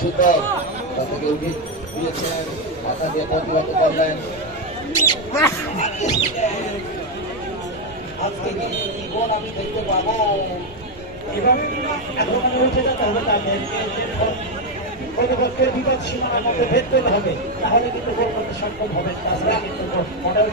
সুন্দর তাদেরকে উঠে দিয়েছেন, মাথা দিয়ে প্রতিহত করলেন। আজকে কি গোল আমি দেখতে পাবো এবং এখন উঠে যেতে হবে তাদেরকে প্রতিপক্ষের বিপদ সীমানার মধ্যে ভেদ করতে হবে, তাহলে কিন্তু গোল করতে সক্ষম হবে। তাছাড়া কিন্তু মডেল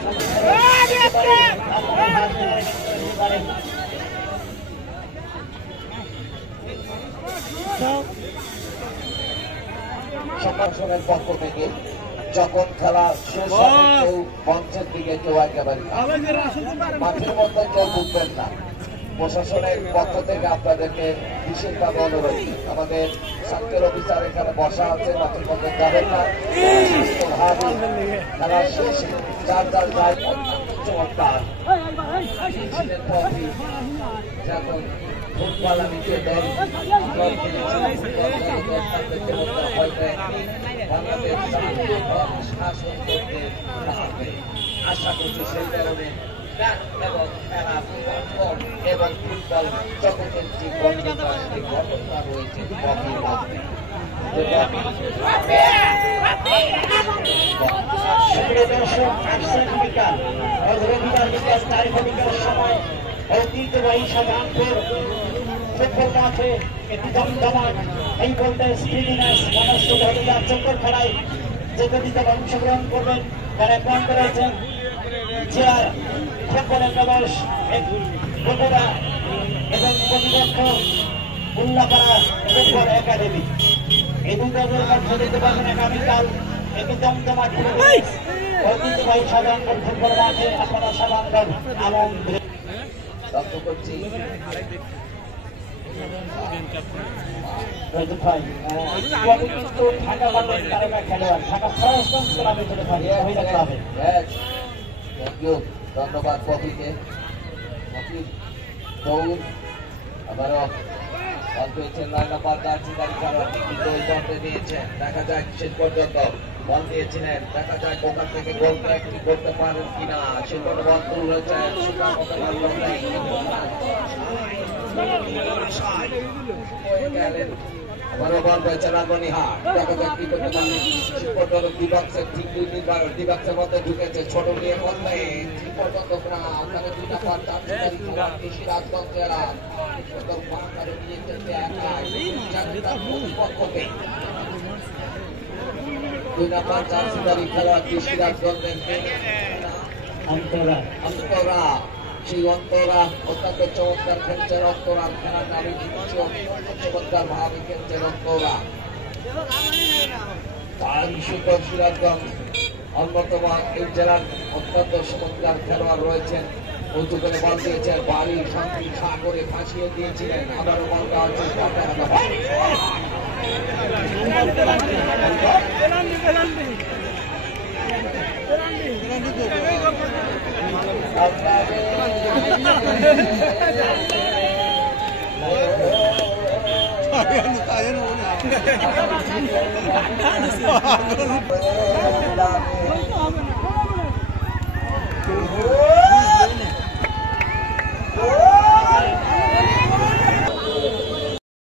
সংগঠনের পক্ষ থেকে যখন খেলা শেষ হবে কেউ মঞ্চের দিকে, কেউ একেবারে মাঠের মধ্যে কেউ ঢুকবেন না। প্রশাসনের পক্ষ থেকে আপনাদেরকে বিশেষভাবে অনুরোধ, আমাদের সার্কেল অফিসার এখানে বসা আছে, মাঠের মধ্যে যাবেন না। খেলা শেষ যার যার যায় চমৎকার যেমন ফুটবল আমি দেন আশা করছি সেই ধরনের এবং ফুটবল জগতের যে ঘটনা রয়েছে সময় ঐতিহ্যবাহী সাধারণপুর ফুটবল মাঠে একটি জমজমাট এই বলতে চক্কর খেলায় যে কবিতা অংশগ্রহণ করবেন তারা প্ল্যান করেছেন চেয়ার ফুটবল একাদশ বগুড়া এবং প্রতিপক্ষ উল্লাপাড়া ফুটবল একাডেমি। এই দুই দলের মধ্যে দেখতে পাবেন আগামীকাল একটি জমজমাট ঐতিহ্যবাহী সাধারণপুর ফুটবল মাঠে আপনারা সাধারণ আনন্দ লক্ষ্য করছি। ঢাকা বাংলাদেশ তারকা খেলোয়াড়, ঢাকা ফরাসগঞ্জ ক্লাবে চলে থাকে ক্লাবে। ধন্যবাদ কপিকে। দৌড় আবারও বল পেয়েছেন 9 নম্বর জার্সি গাড়ি খেলোয়াড় নিয়েছেন। দেখা যায় শেষ পর্যন্ত বল দিয়েছিলেন, দেখা যায় ওখান থেকে গোল একটি করতে পারেন কিনা। সে কোনো বল দূর হয়েছে, সেটার মতো গেলেন। আবারও বল পেয়েছে রাজমণিহাট, দেখা যাক কি করতে পারলেন। ডিবাক্সের ঠিক ডিবাক্সের মধ্যে ঢুকেছে, ছোট নিয়ে বললে ঠিক পর্যন্ত ওখানে 2 নম্বর জার্সি গাড়ি খেলোয়াড় সিরাজগঞ্জ জেলা সুন্দর করে নিয়ে যেতে একাই 2 নম্বর জার্সি গাড়ি খেলোয়াড় সিরাজগঞ্জের অন্তরা। সেই অন্তরা অত্যন্ত চমৎকার খেলছেন। অন্তরা খেলার নামে চমৎকার ভাবে খেলছেন অন্তরা। তারই সুন্দর সিরাজগঞ্জ অন্যতম এই জেলার অত্যন্ত চমৎকার খেলোয়াড় রয়েছেন। উঁচু করে বল দিয়েছেন, বাড়ি শান্তি করে ফাঁসিয়ে দিয়েছিলেন। আবারও বল দেওয়ার চেষ্টা করা